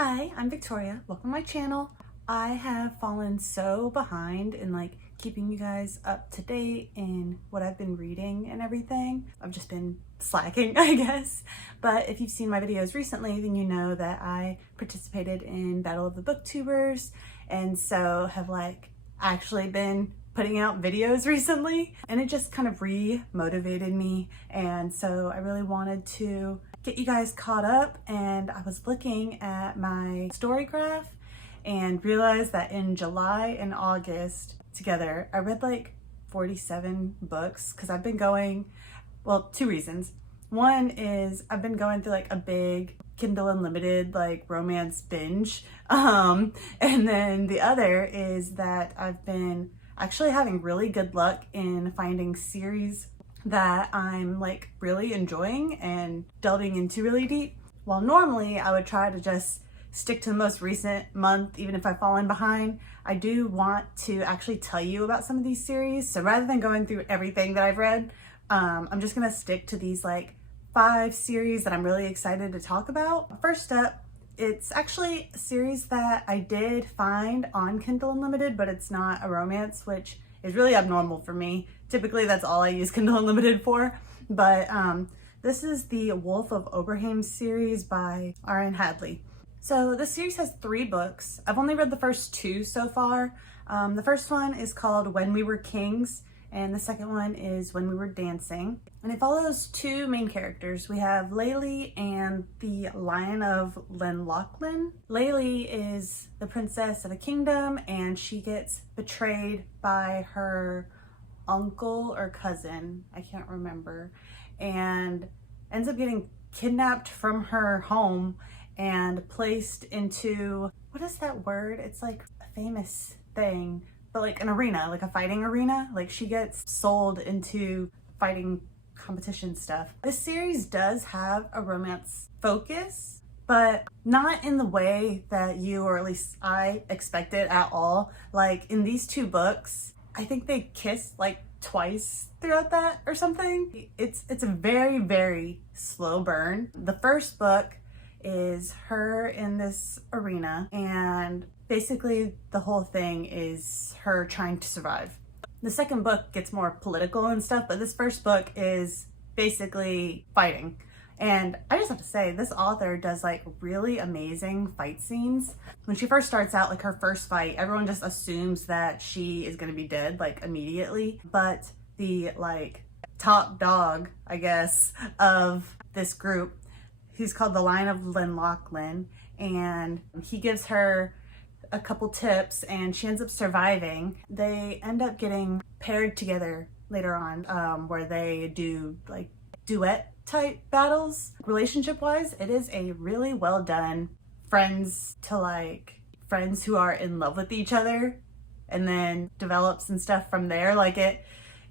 Hi, I'm Victoria. Welcome to my channel. I have fallen so behind in keeping you guys up to date in what I've been reading and everything. I've just been slacking, I guess. But if you've seen my videos recently, then you know that I participated in Battle of the Booktubers, and so have actually been putting out videos recently, and it just kind of re-motivated me. And so I really wanted to get you guys caught up, and I was looking at my story graph and realized that in July and August together I read 47 books, because I've been going, well, two reasons. One is I've been going through a big Kindle Unlimited romance binge, and then the other is that I've been actually having really good luck in finding series that I'm really enjoying and delving into really deep. While normally I would try to just stick to the most recent month, even if I've fallen behind, I do want to actually tell you about some of these series. So rather than going through everything that I've read, I'm just gonna stick to these 5 series that I'm really excited to talk about. First up, it's actually a series that I did find on Kindle Unlimited, but it's not a romance, which is really abnormal for me. Typically that's all I use Kindle Unlimited for, but this is the Wolf of Oberheim series by R.N. Hadley. So this series has 3 books. I've only read the first 2 so far. The first one is called When We Were Kings, and the second one is When We Were Dancing. And it follows 2 main characters. We have Layli and the Lion of Llanlochlin. Layli is the princess of a kingdom, and she gets betrayed by her uncle or cousin, I can't remember, and ends up getting kidnapped from her home and placed into, what is that word? It's a famous thing, but an arena, a fighting arena. She gets sold into fighting competition stuff. This series does have a romance focus, but not in the way that you, or at least I, expected at all. In these 2 books, I think they kiss twice throughout that or something. It's a very, very slow burn. The first book is her in this arena, and basically the whole thing is her trying to survive. The second book gets more political and stuff, but this first book is basically fighting. And I just have to say, this author does really amazing fight scenes. When she first starts out, her first fight, everyone just assumes that she is gonna be dead immediately. But the top dog, I guess, of this group, he's called the Lion of Llanlochlin, and he gives her a couple tips and she ends up surviving. They end up getting paired together later on, where they do duet type battles. Relationship wise, it is a really well done friends to friends who are in love with each other, and then develops and stuff from there.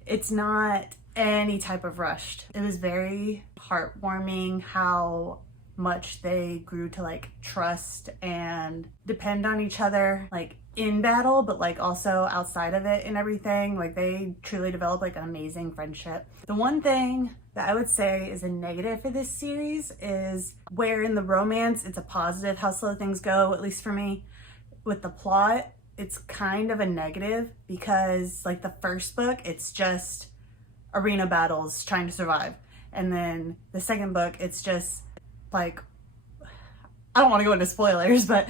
It's not any type of rushed. It was very heartwarming how much they grew to trust and depend on each other in battle, but also outside of it and everything. They truly develop an amazing friendship. The one thing that I would say is a negative for this series is where in the romance it's a positive how slow things go, at least for me. With the plot, it's kind of a negative, because the first book, it's just arena battles trying to survive, and then the second book, it's just I don't want to go into spoilers, but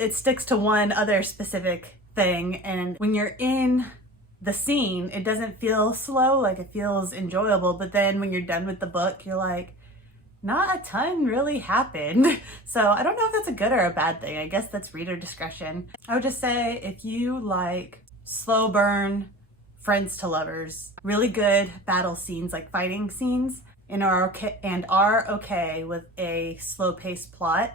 it sticks to one other specific thing, and when you're in the scene, it doesn't feel slow, it feels enjoyable, but then when you're done with the book, you're not a ton really happened. So I don't know if that's a good or a bad thing. I guess that's reader discretion. I would just say, if you slow burn, friends to lovers, really good battle scenes, fighting scenes, and are okay with a slow-paced plot,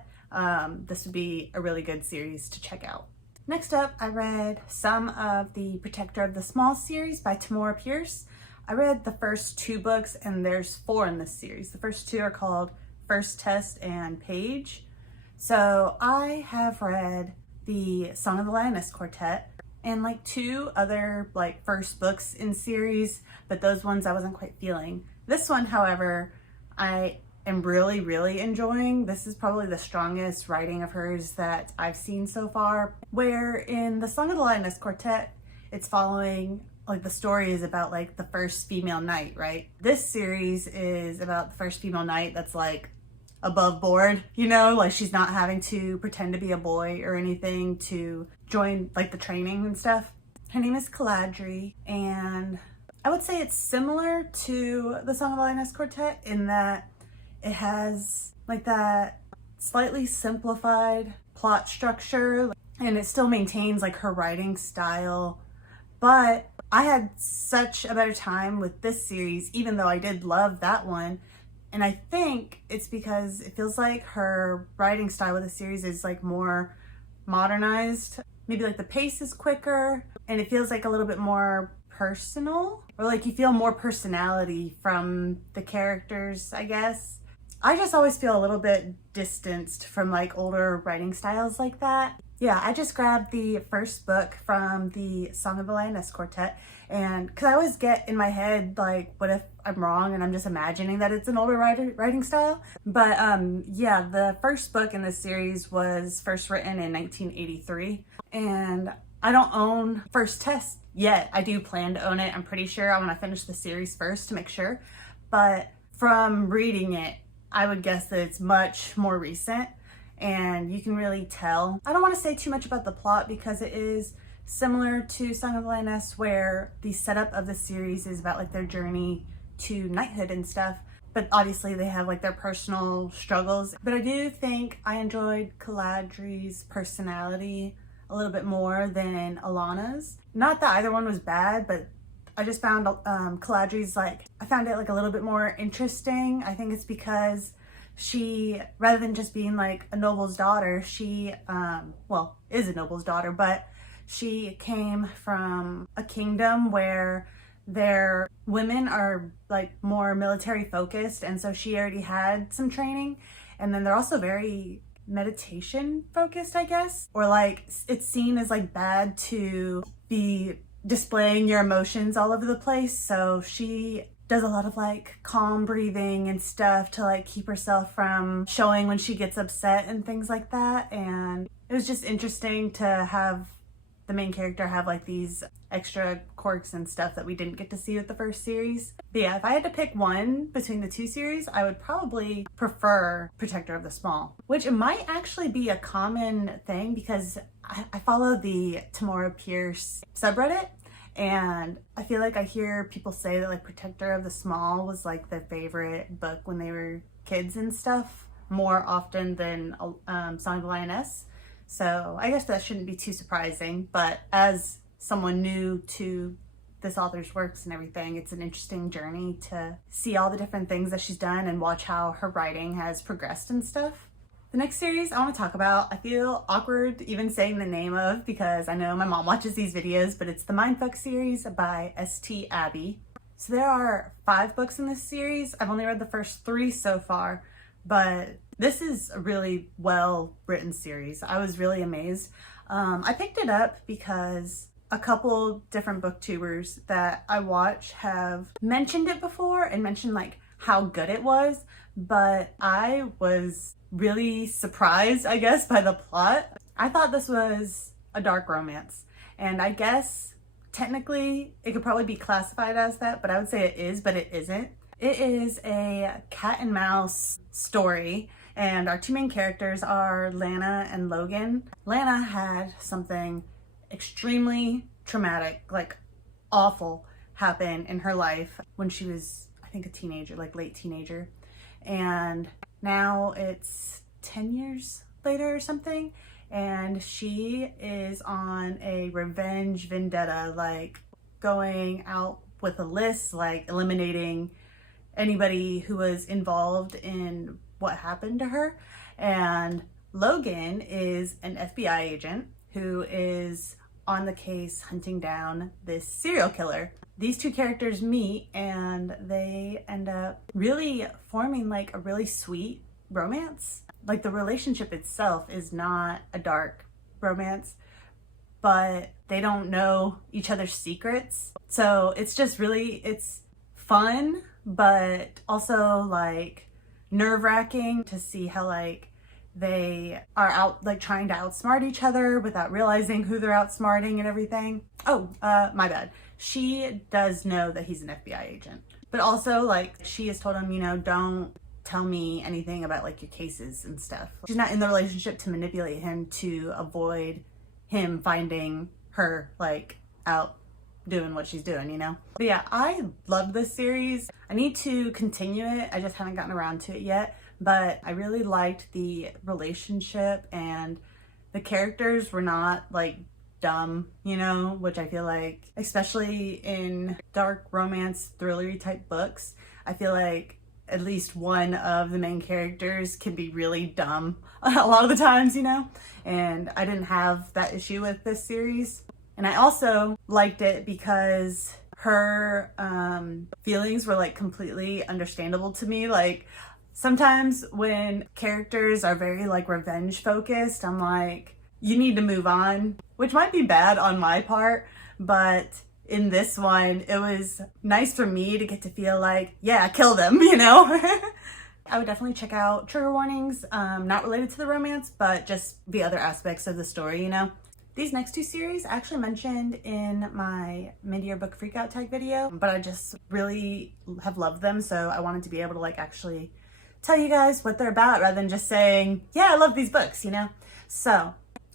this would be a really good series to check out. Next up, I read some of the Protector of the Small series by Tamora Pierce. I read the first 2 books, and there's 4 in this series. The first 2 are called First Test and Page. So I have read the Song of the Lioness Quartet and 2 other first books in series, but those ones I wasn't quite feeling. This one, however, I am really, really enjoying. This is probably the strongest writing of hers that I've seen so far, where in the Song of the Lioness Quartet, it's following, like, the story is about like the first female knight, right? This series is about the first female knight that's like above board, you know, like she's not having to pretend to be a boy or anything to join like the training and stuff. Her name is Caladri, and I would say it's similar to the Song of the Lioness Quartet in that it has like that slightly simplified plot structure, and it still maintains like her writing style. But I had such a better time with this series, even though I did love that one. And I think it's because it feels like her writing style with the series is like more modernized. Maybe like the pace is quicker and it feels like a little bit more personal, or like you feel more personality from the characters, I guess. I just always feel a little bit distanced from like older writing styles like that. Yeah, I just grabbed the first book from the Song of the Lioness Quartet, and because I always get in my head like, what if I'm wrong and I'm just imagining that it's an older writing style? But yeah, the first book in this series was first written in 1983, and I don't own First Test yet. I do plan to own it. I'm pretty sure I want to finish the series first to make sure, but from reading it, I would guess that it's much more recent. And you can really tell. I don't want to say too much about the plot because it is similar to Song of the Lioness, where the setup of the series is about like their journey to knighthood and stuff. But obviously they have like their personal struggles. But I do think I enjoyed Caladri's personality a little bit more than Alana's. Not that either one was bad, but I just found Caladri's I found it like a little bit more interesting. I think it's because she, rather than just being like a noble's daughter, she, well, is a noble's daughter, but she came from a kingdom where their women are like more military focused. And so she already had some training. And then they're also very meditation focused, I guess, or like it's seen as like bad to be displaying your emotions all over the place. So she does a lot of like calm breathing and stuff to like keep herself from showing when she gets upset and things like that. And it was just interesting to have the main character have like these extra quirks and stuff that we didn't get to see with the first series. But yeah, if I had to pick one between the two series, I would probably prefer Protector of the Small, which might actually be a common thing because I follow the Tamora Pierce subreddit. And I feel like I hear people say that like Protector of the Small was like their favorite book when they were kids and stuff more often than Song of the Lioness. So I guess that shouldn't be too surprising, but as someone new to this author's works and everything, it's an interesting journey to see all the different things that she's done and watch how her writing has progressed and stuff. The next series I want to talk about, I feel awkward even saying the name of because I know my mom watches these videos, but it's the Mindfuck series by St. Abbey. So there are 5 books in this series. I've only read the first 3 so far, but this is a really well written series. I was really amazed. I picked it up because a couple different booktubers that I watch have mentioned it before and mentioned like how good it was, but I was really surprised, I guess, by the plot. I thought this was a dark romance, and I guess technically it could probably be classified as that, but I would say it is, but it isn't. It is a cat and mouse story, and our 2 main characters are Lana and Logan. Lana had something extremely traumatic, like awful, happen in her life when she was, I think, a teenager, like late teenager. And now it's 10 years later or something, and she is on a revenge vendetta, like going out with a list, like eliminating anybody who was involved in what happened to her. And Logan is an FBI agent who is on the case hunting down this serial killer. These 2 characters meet and they end up really forming like a really sweet romance. Like the relationship itself is not a dark romance, but they don't know each other's secrets. So it's just really, it's fun, but also like nerve-wracking to see how like they are out like trying to outsmart each other without realizing who they're outsmarting and everything. Oh, my bad. She does know that he's an FBI agent, but also like she has told him, you know, don't tell me anything about like your cases and stuff. She's not in the relationship to manipulate him to avoid him finding her like out doing what she's doing, you know? But yeah, I love this series. I need to continue it. I just haven't gotten around to it yet, but I really liked the relationship and the characters were not like dumb, you know, which I feel like, especially in dark romance thrillery type books, I feel like at least one of the main characters can be really dumb a lot of the times, you know? And I didn't have that issue with this series. And I also liked it because her feelings were like completely understandable to me. Like sometimes when characters are very like revenge focused, I'm like, you need to move on, which might be bad on my part, but in this one, it was nice for me to get to feel like, yeah, kill them, you know? I would definitely check out Trigger Warnings, not related to the romance, but just the other aspects of the story, you know? These next two series I actually mentioned in my mid-year book freakout tag video, but I just really have loved them, so I wanted to be able to like actually tell you guys what they're about rather than just saying, yeah, I love these books, you know? So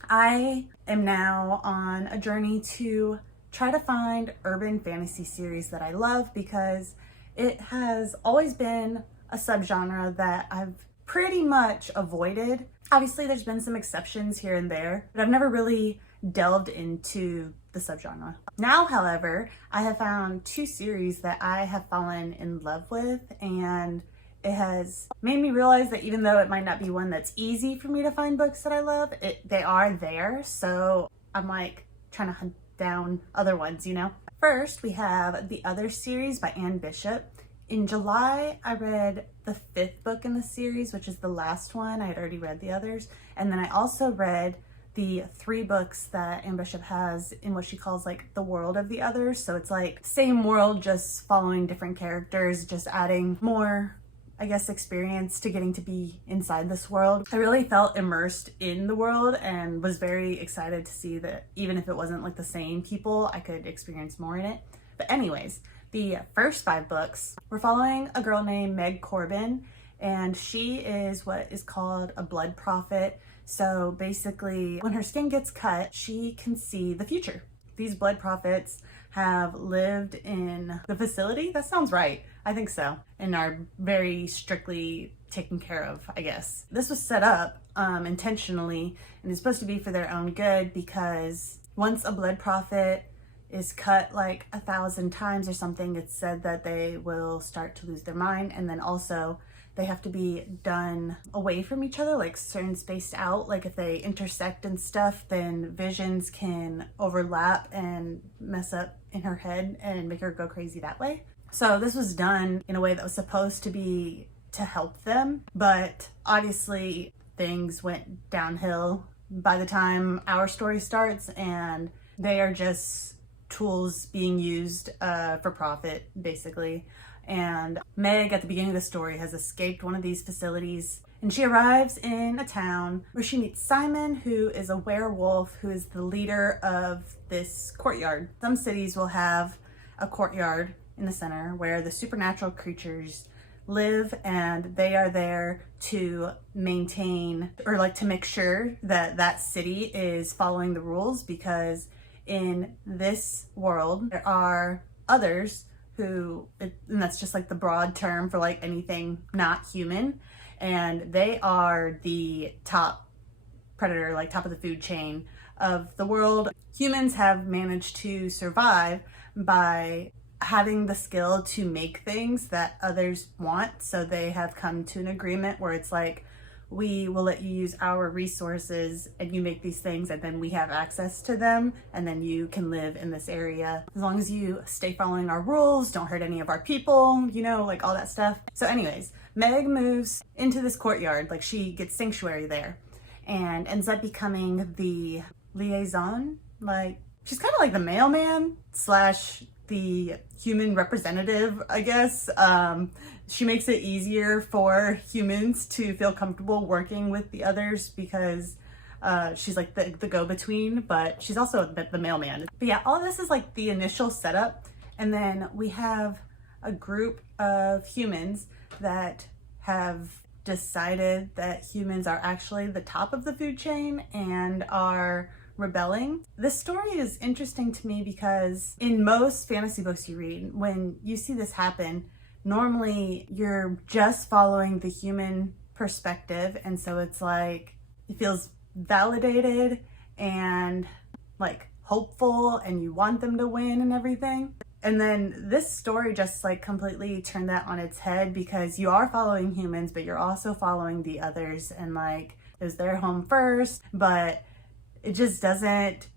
I am now on a journey to try to find urban fantasy series that I love because it has always been a subgenre that I've pretty much avoided. Obviously, there's been some exceptions here and there, but I've never really delved into the subgenre. Now, however, I have found two series that I have fallen in love with, and it has made me realize that even though it might not be one that's easy for me to find books that I love, they are there. So I'm like trying to hunt down other ones, you know? First, we have The Other series by Anne Bishop. In July, I read the 5th book in the series, which is the last one. I had already read the others. And then I also read the 3 books that Anne Bishop has in what she calls like the world of the others. So it's like same world, just following different characters, just adding more, I guess, experience to getting to be inside this world. I really felt immersed in the world and was very excited to see that even if it wasn't like the same people, I could experience more in it. But anyways, the first 5 books, we're following a girl named Meg Corbin, and she is what is called a blood prophet. So basically, when her skin gets cut, she can see the future. These blood prophets have lived in the facility. That sounds right. I think so. And are very strictly taken care of, I guess. This was set up intentionally and is supposed to be for their own good because once a blood prophet is cut like 1,000 times or something, it's said that they will start to lose their mind, and then also they have to be done away from each other, like certain spaced out. Like if they intersect and stuff, then visions can overlap and mess up in her head and make her go crazy that way. So this was done in a way that was supposed to be to help them, but obviously things went downhill by the time our story starts, and they are just tools being used for profit, basically. And Meg, at the beginning of the story, has escaped one of these facilities, and she arrives in a town where she meets Simon, who is a werewolf, who is the leader of this courtyard. Some cities will have a courtyard in the center where the supernatural creatures live, and they are there to maintain or like to make sure that that city is following the rules, because in this world there are others who, and that's just like the broad term for like anything not human, and they are the top predator, like top of the food chain of the world. Humans have managed to survive by having the skill to make things that others want, so they have come to an agreement where it's like, we will let you use our resources and you make these things, and then we have access to them, and then you can live in this area as long as you stay following our rules, don't hurt any of our people, you know, like all that stuff. So anyways, Meg moves into this courtyard, like she gets sanctuary there and ends up becoming the liaison. Like she's kind of like the mailman slash the human representative, I guess. She makes it easier for humans to feel comfortable working with the others because she's like the go-between, but she's also the mailman. But yeah, all this is like the initial setup. And then we have a group of humans that have decided that humans are actually the top of the food chain and are rebelling. This story is interesting to me because in most fantasy books you read, when you see this happen, normally you're just following the human perspective, and so it's like it feels validated and like hopeful and you want them to win and everything. And then this story just like completely turned that on its head because you are following humans, but you're also following the others, and like it was their home first, but it just doesn't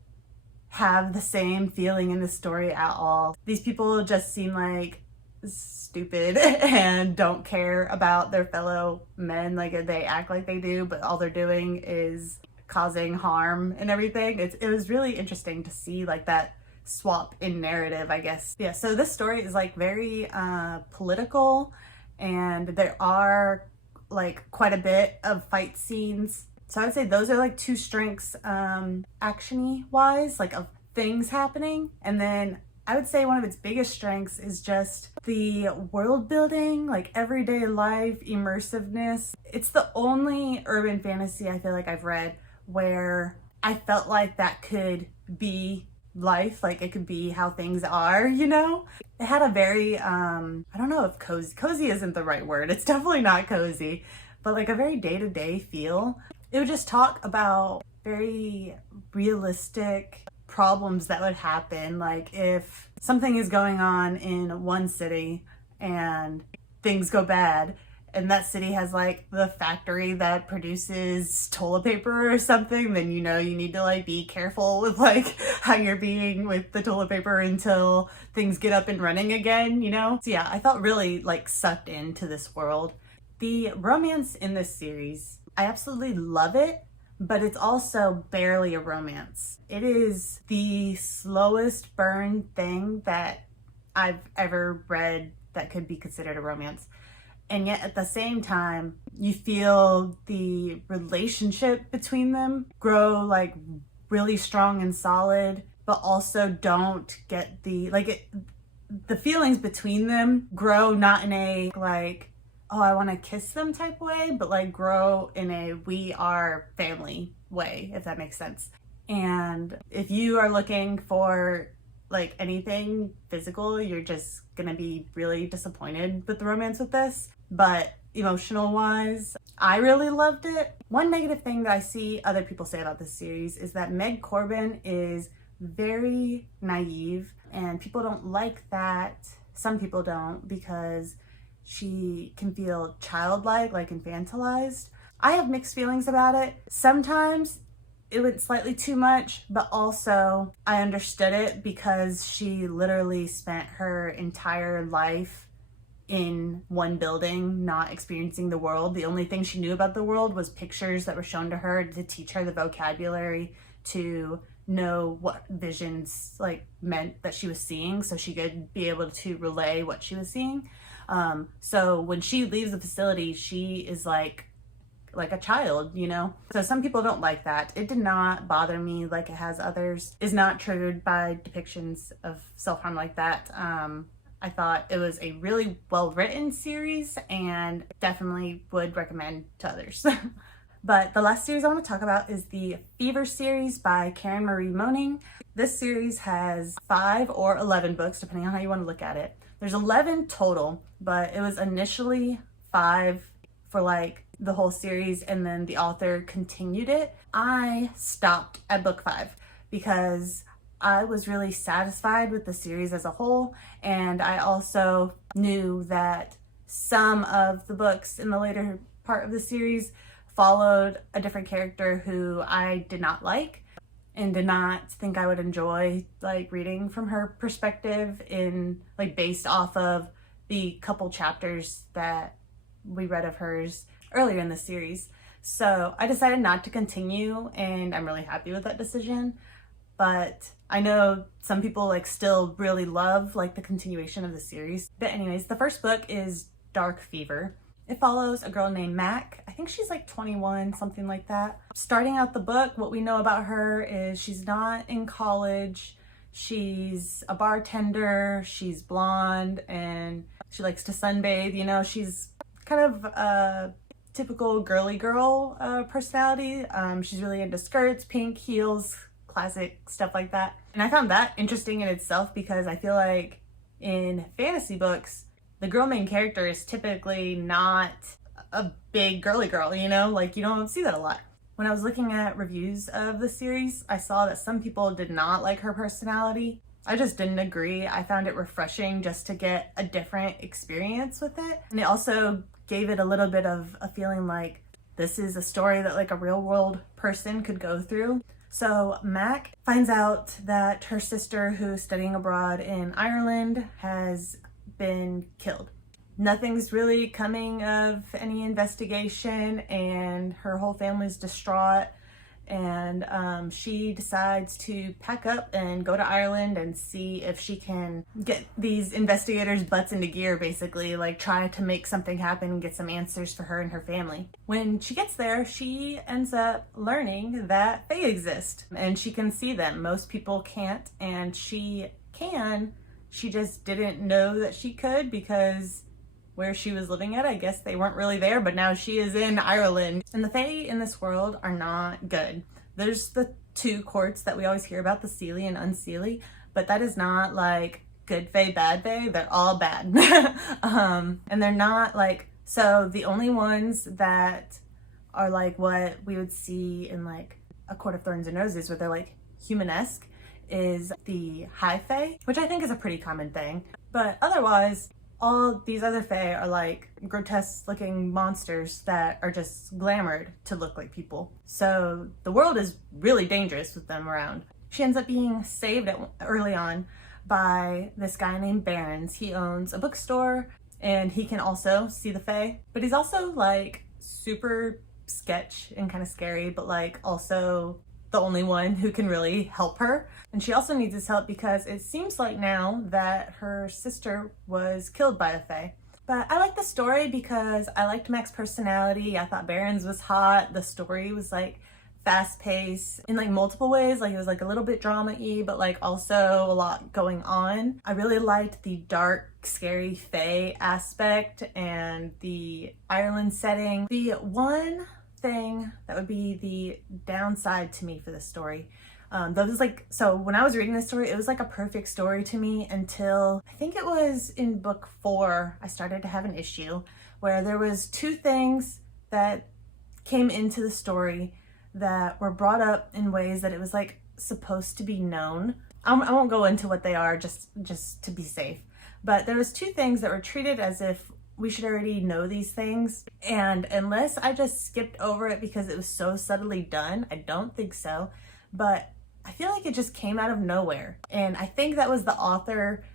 have the same feeling in the story at all. These people just seem like stupid and don't care about their fellow men. Like they act like they do, but all they're doing is causing harm and everything. It was really interesting to see like that swap in narrative, I guess. Yeah, so this story is like very political, and there are like quite a bit of fight scenes. So I would say those are like two strengths action-y wise, like of things happening. And then I would say one of its biggest strengths is just the world building, like everyday life, immersiveness. It's the only urban fantasy I feel like I've read where I felt like that could be life, like it could be how things are, you know? It had a very, I don't know if cozy isn't the right word. It's definitely not cozy, but like a very day-to-day feel. It would just talk about very realistic problems that would happen. Like if something is going on in one city and things go bad, and that city has like the factory that produces toilet paper or something, then you know you need to like be careful with like how you're being with the toilet paper until things get up and running again, you know? So yeah, I felt really like sucked into this world. The romance in this series, I absolutely love it, but it's also barely a romance. It is the slowest burn thing that I've ever read that could be considered a romance. And yet at the same time, you feel the relationship between them grow like really strong and solid, but also don't get the feelings between them grow not in a like, oh, I want to kiss them type way, but like grow in a we are family way, if that makes sense. And if you are looking for like anything physical, you're just gonna be really disappointed with the romance with this. But emotional wise, I really loved it. One negative thing that I see other people say about this series is that Meg Corbin is very naive, and people don't like that. Some people don't, because she can feel childlike, like infantilized. I have mixed feelings about it. Sometimes it went slightly too much, but also I understood it because she literally spent her entire life in one building, not experiencing the world. The only thing she knew about the world was pictures that were shown to her to teach her the vocabulary to know what visions like meant that she was seeing, so she could be able to relay what she was seeing. So when she leaves the facility, she is like a child, you know? So some people don't like that. It did not bother me like it has others. Is not triggered by depictions of self-harm like that. I thought it was a really well-written series and definitely would recommend to others. But the last series I want to talk about is the Fever series by Karen Marie Moning. This series has 5 or 11 books, depending on how you want to look at it. There's 11 total, but it was initially 5 for like the whole series, and then the author continued it. I stopped at book 5 because I was really satisfied with the series as a whole, and I also knew that some of the books in the later part of the series followed a different character who I did not like and did not think I would enjoy like reading from her perspective, in like based off of the couple chapters that we read of hers earlier in the series. So I decided not to continue, and I'm really happy with that decision. but I know some people like still really love like the continuation of the series. But anyways, the first book is Dark Fever. It follows a girl named Mac. I think she's like 21, something like that. Starting out the book, what we know about her is she's not in college. She's a bartender, she's blonde, and she likes to sunbathe. You know, she's kind of a typical girly girl personality. She's really into skirts, pink heels, classic stuff like that. And I found that interesting in itself because I feel like in fantasy books, the girl main character is typically not a big girly girl, you know? Like, you don't see that a lot. When I was looking at reviews of the series, I saw that some people did not like her personality. I just didn't agree. I found it refreshing just to get a different experience with it. And it also gave it a little bit of a feeling like this is a story that like a real world person could go through. So Mac finds out that her sister, who's studying abroad in Ireland, has been killed. Nothing's really coming of any investigation, and her whole family's distraught, and she decides to pack up and go to Ireland and see if she can get these investigators' butts into gear, basically, like try to make something happen and get some answers for her and her family. When she gets there, she ends up learning that Fae exist and she can see them. Most people can't, and she can. She just didn't know that she could because where she was living at, I guess they weren't really there, but now she is in Ireland. And the Fae in this world are not good. There's the two courts that we always hear about, the Seelie and Unseelie, but that is not like good Fae, bad Fae. They're all bad. And they're not like, so the only ones that are like what we would see in like A Court of Thorns and Roses, where they're like humanesque, is the High Fae, which I think is a pretty common thing. But otherwise, all these other Fae are like grotesque looking monsters that are just glamoured to look like people. So the world is really dangerous with them around. She ends up being saved early on by this guy named Barons. He owns a bookstore and he can also see the Fae, but he's also like super sketch and kind of scary, but like also the only one who can really help her. And she also needs his help because it seems like now that her sister was killed by a Fae. But I like the story because I liked Mac's personality. I thought Barons was hot. The story was like fast paced in like multiple ways. Like it was like a little bit drama-y, but like also a lot going on. I really liked the dark, scary Fae aspect and the Ireland setting. The one thing that would be the downside to me for this story, that was like, so when I was reading this story, it was like a perfect story to me until I think it was in book 4 I started to have an issue where there was two things that came into the story that were brought up in ways that it was like supposed to be known. I won't go into what they are just to be safe, but there was two things that were treated as if we should already know these things, and unless I just skipped over it because it was so subtly done, I don't think so, but I feel like it just came out of nowhere. And I think that was the author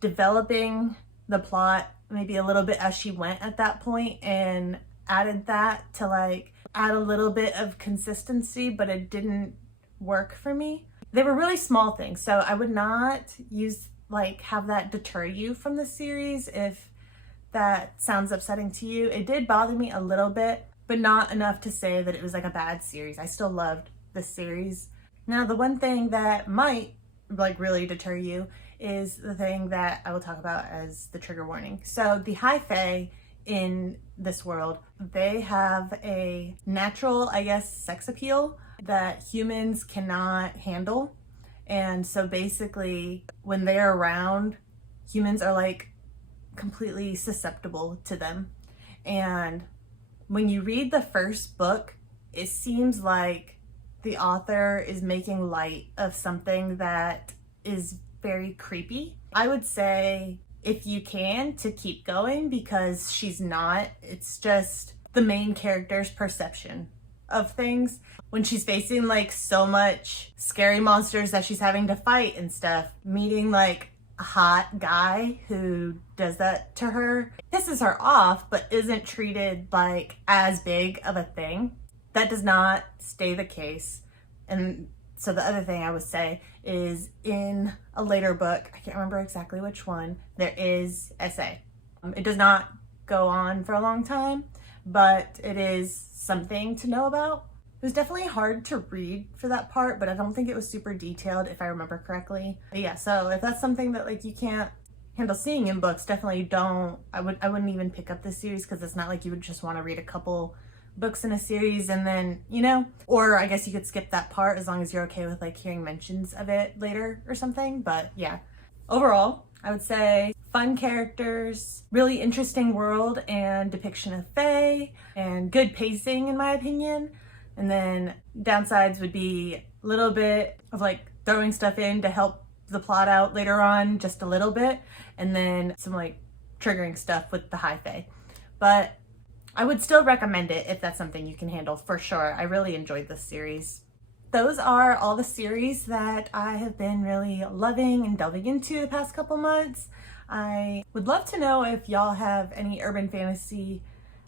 developing the plot maybe a little bit as she went at that point and added that to like add a little bit of consistency, but it didn't work for me. They were really small things, so I would not have that deter you from the series if that sounds upsetting to you. It did bother me a little bit, but not enough to say that it was like a bad series. I still loved the series. Now, the one thing that might like really deter you is the thing that I will talk about as the trigger warning. So the High Fae in this world, they have a natural, I guess, sex appeal that humans cannot handle. And so basically when they're around, humans are like completely susceptible to them. And when you read the first book, it seems like the author is making light of something that is very creepy. I would say if you can, to keep going, because she's not. It's just the main character's perception of things when she's facing like so much scary monsters that she's having to fight and stuff. Meeting like a hot guy who does that to her pisses her off, but isn't treated like as big of a thing. That does not stay the case. And So the other thing I would say is in a later book, I can't remember exactly which one, there is essay. It does not go on for a long time, but it is something to know about. It was definitely hard to read for that part, but I don't think it was super detailed if I remember correctly. But yeah, so if that's something that like you can't handle seeing in books, definitely don't. I wouldn't even pick up this series because it's not like you would just want to read a couple books in a series and then, you know, or I guess you could skip that part as long as you're okay with like hearing mentions of it later or something. But yeah, overall, I would say fun characters, really interesting world and depiction of Fae, and good pacing in my opinion. And then downsides would be a little bit of like throwing stuff in to help the plot out later on, just a little bit, and then some like triggering stuff with the high Fae. But I would still recommend it if that's something you can handle, for sure. I really enjoyed this series. Those are all the series that I have been really loving and delving into the past couple months. I would love to know if y'all have any urban fantasy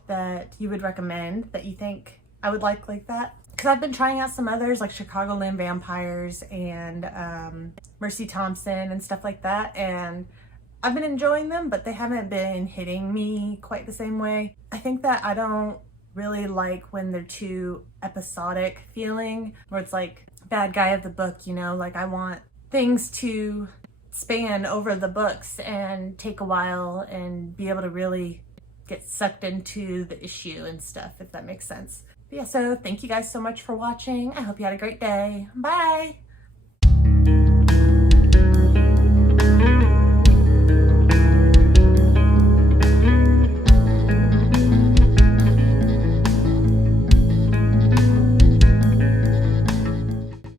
that you would recommend that you think I would like that. Because I've been trying out some others like Chicagoland Vampires and Mercy Thompson and stuff like that, and I've been enjoying them, but they haven't been hitting me quite the same way. I think that I don't really like when they're too episodic feeling, where it's like bad guy of the book, you know, like I want things to span over the books and take a while and be able to really get sucked into the issue and stuff, if that makes sense. But yeah, so thank you guys so much for watching. I hope you had a great day. Bye!